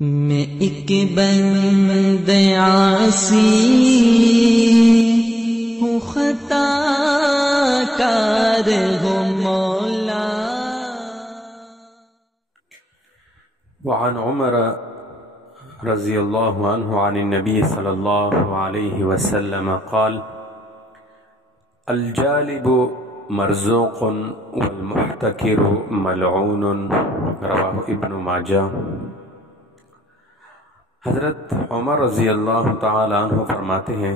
میں ایک بند عاصی ہوں، خطا کار ہوں مولا۔ وعن عمر رضی اللہ عنہ عن النبی صلی اللہ علیہ وسلم قال: الجالب مرزوق والمحتکر ملعون، رواہ ابن ماجہ۔ حضرت عمر رضی اللہ تعالی عنہ فرماتے ہیں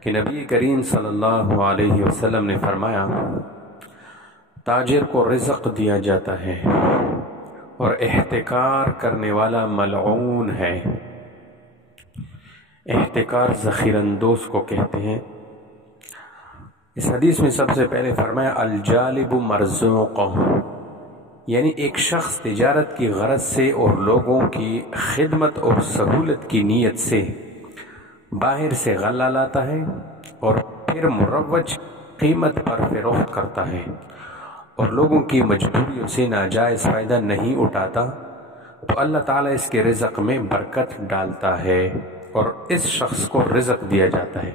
کہ نبی کریم صلی اللہ علیہ وسلم نے فرمایا، تاجر کو رزق دیا جاتا ہے اور احتکار کرنے والا ملعون ہے۔ احتکار ذخیرہ اندوز کو کہتے ہیں۔ اس حدیث میں سب سے پہلے فرمایا الجالب مرزوق، یعنی ایک شخص تجارت کی غرض سے اور لوگوں کی خدمت اور سہولت کی نیت سے باہر سے غلہ لاتا ہے اور پھر مروج قیمت پر فروخت کرتا ہے اور لوگوں کی مجبوریوں سے ناجائز فائدہ نہیں اٹھاتا، تو اللہ تعالیٰ اس کے رزق میں برکت ڈالتا ہے اور اس شخص کو رزق دیا جاتا ہے۔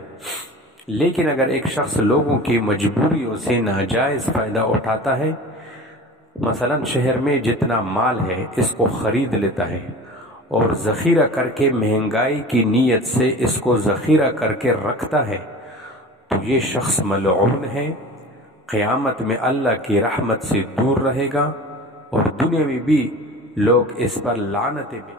لیکن اگر ایک شخص لوگوں کی مجبوریوں سے ناجائز فائدہ اٹھاتا ہے، مثلا شہر میں جتنا مال ہے اس کو خرید لیتا ہے اور ذخیرہ کر کے مہنگائی کی نیت سے اس کو ذخیرہ کر کے رکھتا ہے، تو یہ شخص ملعون ہے، قیامت میں اللہ کی رحمت سے دور رہے گا اور دنیا میں بھی لوگ اس پر لعنتیں بھی